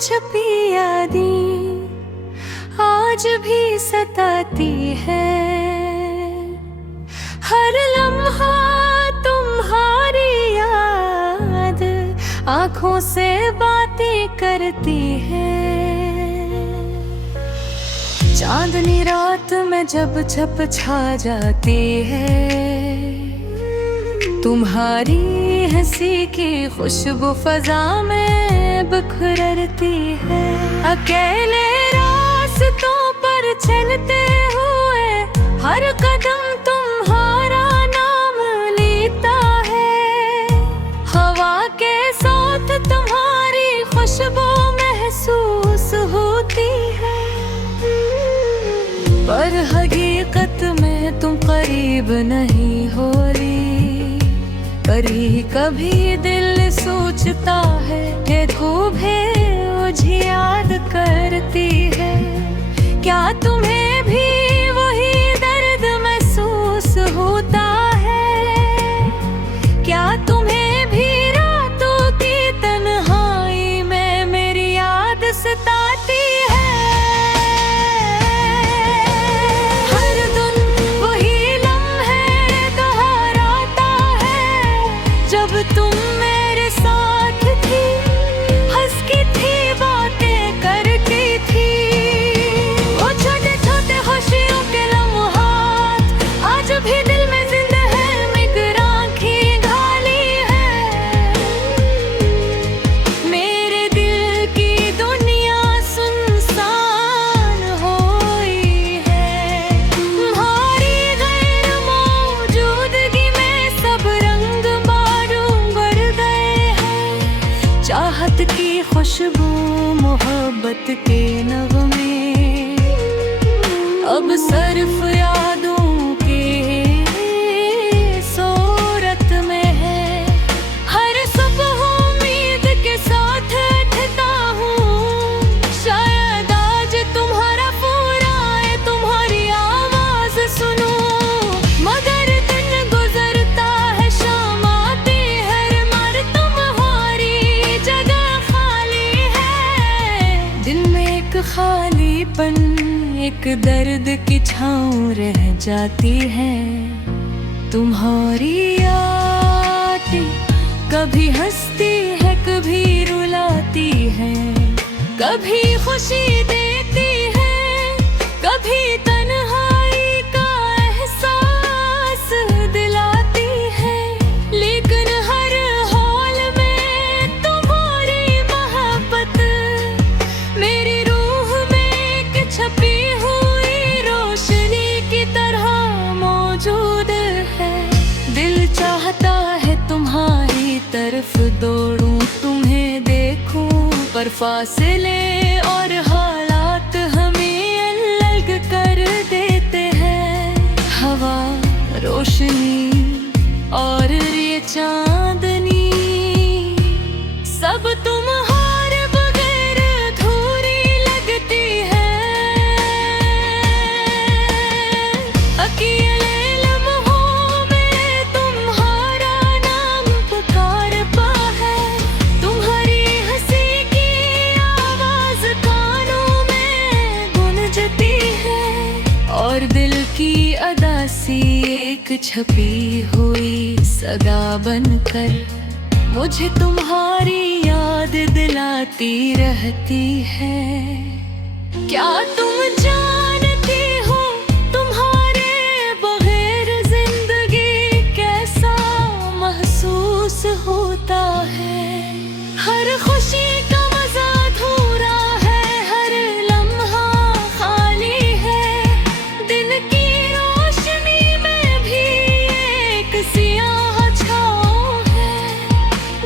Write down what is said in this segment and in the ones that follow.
छुपी यादें आज भी सताती है। हर लम्हा तुम्हारी याद आँखों से बातें करती है। चांदनी रात में जब छप छा जाती है, तुम्हारी हंसी की खुशबू फजा में बिखरती है। अकेले रास्तों पर चलते हुए हर कदम तुम्हारा नाम लेता है। हवा के साथ तुम्हारी खुशबू महसूस होती है, पर हकीकत में तुम करीब नहीं हो रही। कभी दिल सोचता है कि तुम्हें मुझे याद करती है। क्या तुम्हें भी वही दर्द महसूस होता है? क्या तुम्हें भी रातों की तन्हाई में मेरी याद सताती है? तुम मेरे साथ थी, हंसती थी, बातें करती थी। वो छोटे छोटे खुशियों के लम्हात आज भी दिल में जिंदा है, मगर आँखें खाली है। मेरे दिल की दुनिया सुनसान हुई है। तुम्हारी गैर मौजूदगी में सब रंग चाहत की खुशबू, मोहब्बत के नगमे अब सिर्फ यादों के सूरत में है। हर सुबह उम्मीद के साथ उठता हूँ, शायद आज तुम्हारा फोन आए, तुम्हारी आवाज सुनूं। मगर दिन गुजरता है, शाम आती है, मर तुम्हारी जगह खाली है। दिल में एक खालीपन, एक दर्द की छाँव रह जाती है। तुम्हारी यादें कभी हंसती है, कभी रुलाती है, कभी खुशी देती है, कभी तन्हाई का एहसास दिलाती है। लेकिन हर हाल में तुम्हारी मोहब्बत मेरी रूह में एक छपी हुई रोशनी की तरह मौजूद है। दिल चाहता है तुम्हारी तरफ दौड़ूं, तुम्हें देखूं, पर फासले और हालात हमें अलग कर देते हैं। हवा, रोशनी और ये चांदनी सब तुम्हारे बगैर अधूरी लगती है। अकेले लम्हों में तुम्हारा नाम पुकारता है। तुम्हारी हंसी की आवाज कानों में गूंजती है, और दिल की अदासी एक छपी हुई सदा बनकर मुझे तुम्हारी याद दिलाती रहती है। क्या तुम जानती हो तुम्हारे बगैर जिंदगी कैसा महसूस होता है? हर खुशी का मजा अधूरा है, हर लम्हा खाली है। दिन की रोशनी में भी एक सियाह छाँव है,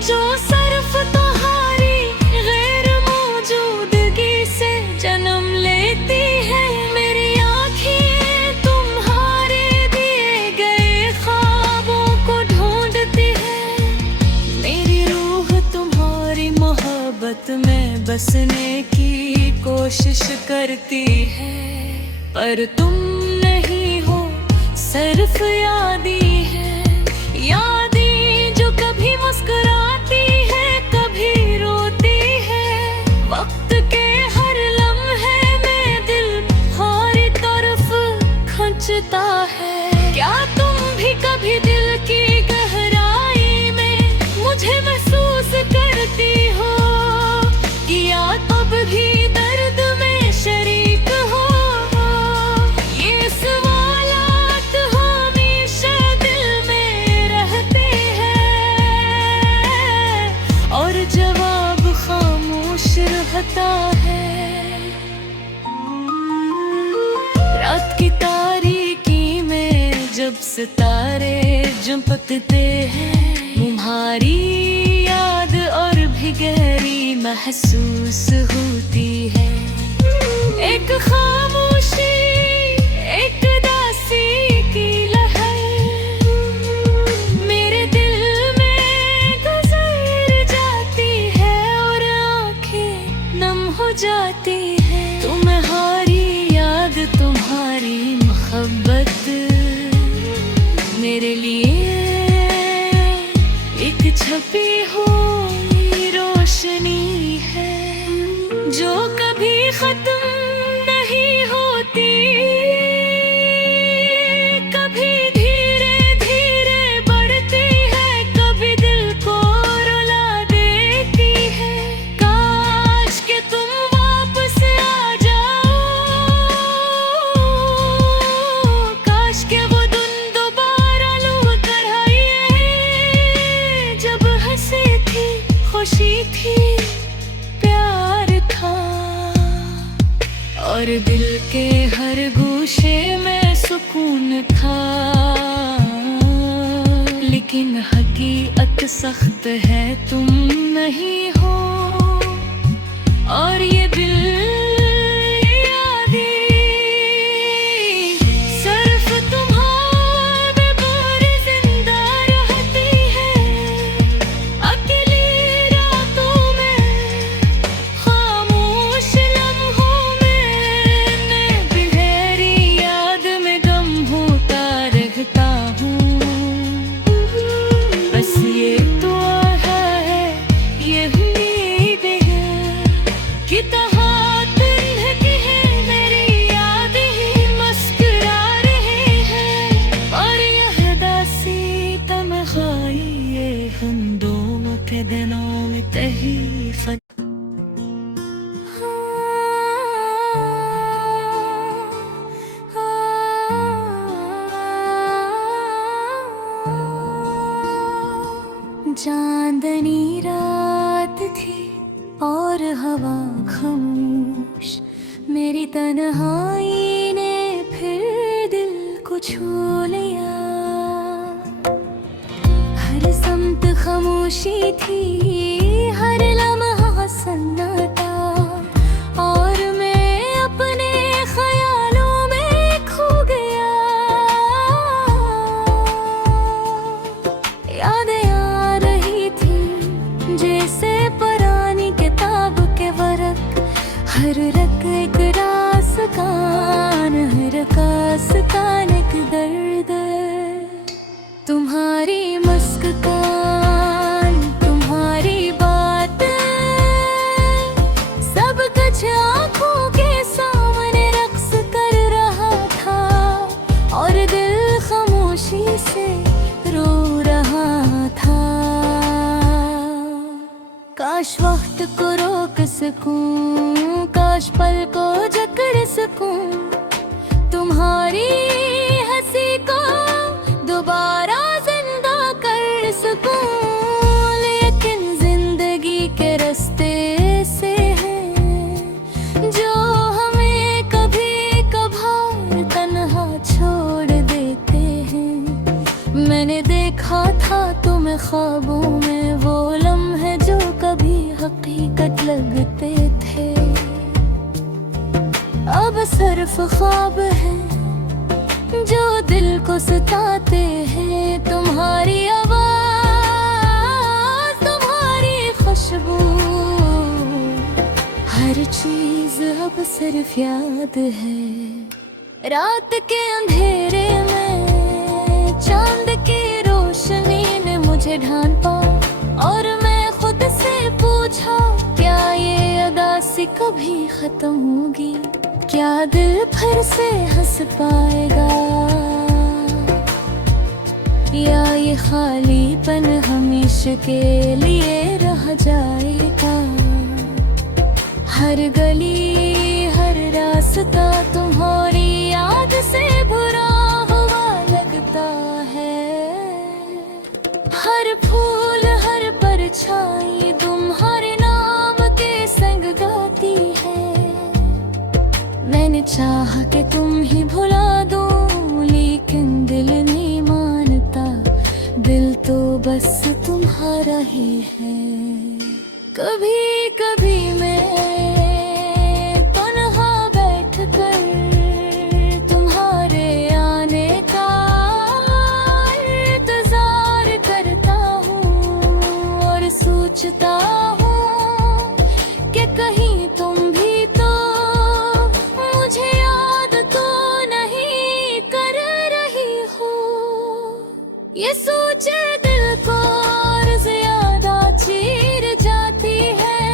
जो सिर्फ तुम्हारी गैर मौजूदगी से जन्म लेती है। मेरी आँखें तुम्हारे दिए गए ख्वाबों को ढूंढती है। मेरी रूह तुम्हारी मोहब्बत में बसने की कोशिश करती है, पर तुम नहीं हो, सिर्फ यादी है। यादें जो कभी मुस्कुराती है, कभी रोती है। वक्त जाता है। रात की तारीकी में जब सितारे चमकते हैं, तुम्हारी याद और भी गहरी महसूस होती है। एक खामोशी, एक दासी की लहर मेरे दिल में गुजर जाती है और आंखें नम हो जाती है। तुम्हारी याद, तुम्हारी मोहब्बत मेरे लिए एक छपी हुई रोशनी है, जो कभी खत्म नहीं होती। कभी धीरे धीरे बढ़ती है, कभी दिल को रुला देती है। काश के तुम वापस आ जाओ, काश के वो दिन दोबारा लौट कर आए, जब हंसी थी, खुशी थी, प्यार था और दिल के हर गोशे में सुकून था। लेकिन हकीकत सख्त है, तुम नहीं हो और ये दिल यादें सिर्फ तुम्हारे पूरी जिंदा रहती है। अकेली रातों में, खामोश लम्हों में, गहरी याद में गम होता रहता हूँ। बस ये दुआ है, ये उम्मीद है कि की है मेरी याद ही मुस्कुरा रहे हैं। और यह दासी तन्हाई ये हम दोनों के दिनों में तही चांदनी रात थी और हवा खामोश, मेरी तन्हाई ने फिर दिल को छू लिया। हर समत खामोशी थी, हर लम्हा सन्नाटा, और मैं अपने ख्यालों में खो गया। यादें आ रही थी जैसे पुरानी किताब के वर्क, हर रक एक दास्तान, हर दास्तान एक दर्द। तुम्हारी मुस्कान, तुम्हारी बात, सब कुछ आंखों के सामने रक्स कर रहा था और दिल खामोशी से रो रहा था। काश वक्त को रोक सकूं, काश पल को जकड़ सकूं, तुम्हारी हंसी को दोबारा जिंदा कर सकूं। लेकिन जिंदगी के रास्ते से हैं जो हमें कभी कभार तन्हा छोड़ देते हैं। मैंने देखा था तुम्हें ख्वाबों में, वो लम्हे जो कभी हकीकत लगते थे, अब सिर्फ ख्वाब है जो दिल को सताते हैं। तुम्हारी आवाज़, तुम्हारी खुशबू, हर चीज अब सिर्फ याद है। रात के अंधेरे में चांद की रोशनी ने मुझे ढांपा और मैं खुद से पूछा, क्या ये उदासी कभी खत्म होगी? क्या दिल फिर से हंस पाएगा, या ये खालीपन हमेशा के लिए रह जाएगा? हर गली, हर रास्ता तुम्हारी याद से भरा हुआ लगता है। हर फूल, हर परछाई तुम्हारे नाम के संग गाता चाहे तुम ही भुला दो, लेकिन दिल नहीं मानता, दिल तो बस तुम्हारा ही है। कभी कभी मैं तन्हा बैठ कर तुम्हारे आने का इंतजार करता हूँ, और सोचता हूँ कि कहीं तुम भी तो मुझे याद तो नहीं कर रही हो। ये सोचे दिल को और ज्यादा चीर जाती है,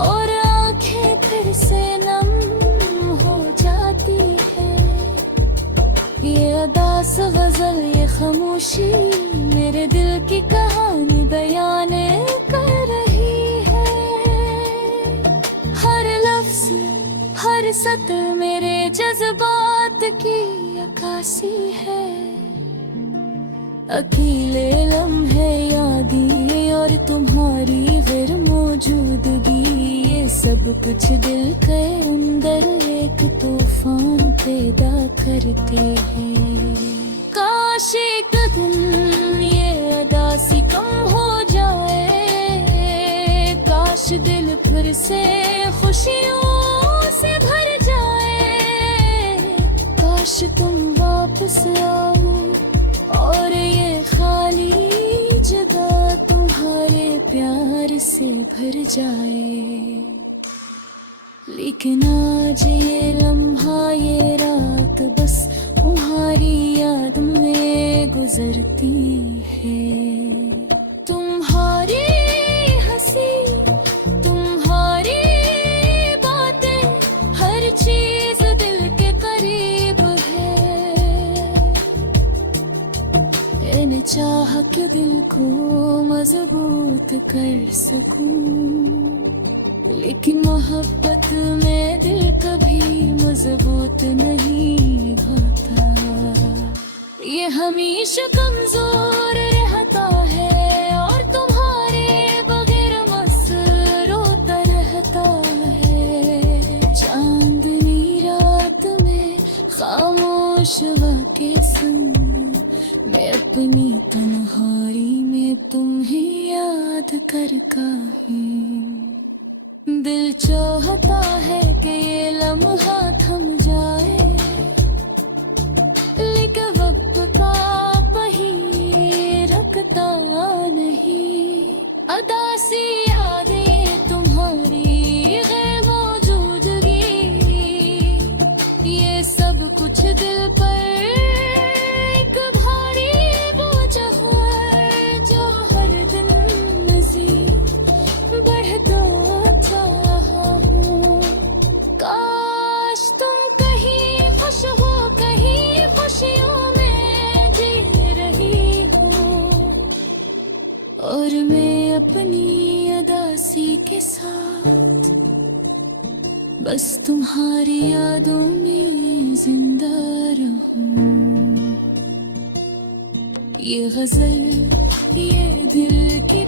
और आंखें फिर से नम हो जाती है। ये अदास गजल, ये खामोशी मेरे दिल की कहानी बयान कर रही है। हर लफ्ज, हर सतर मेरे जज्बात की अक्कासी है। अकेले लम्हे यादें और तुम्हारी गैर मौजूदगी, ये सब कुछ दिल के अंदर एक तूफान पैदा करते हैं। काश एक दिन ये अदासी कम हो जाए, काश दिल फिर से खुशियों से भर जाए। काश तुम वापस आओ और ये खाली जगह तुम्हारे प्यार से भर जाए। लेकिन आज ये लम्हा, ये रात बस तुम्हारी याद में गुजरती है। तुम्हारी हंसी, तुम्हारी बातें, हर चीज दिल के करीब है। मैंने चाहा कि दिल को मजबूत कर सकूं, लेकिन मोहब्बत में दिल कभी मजबूत नहीं होता। ये हमेशा कमजोर रहता है, और तुम्हारे बगैर मसरूता रहता है। चांदनी रात में खामोश के संग, मैं अपनी तन्हाई में तुम्हें याद करता हूँ। दिल चाहता है कि ये लम्हा थम जाए, लेकिन वक्त का पहिए रखता नहीं। अदासी यादें तुम्हारी गैर मौजूदगी, ये सब कुछ दिल पर एक भारी बोझ है, जो हर दिन मज़ीद बढ़ता और मैं अपनी अदासी के साथ बस तुम्हारी यादों में जिंदा रहूं। ये गजल, ये दिल की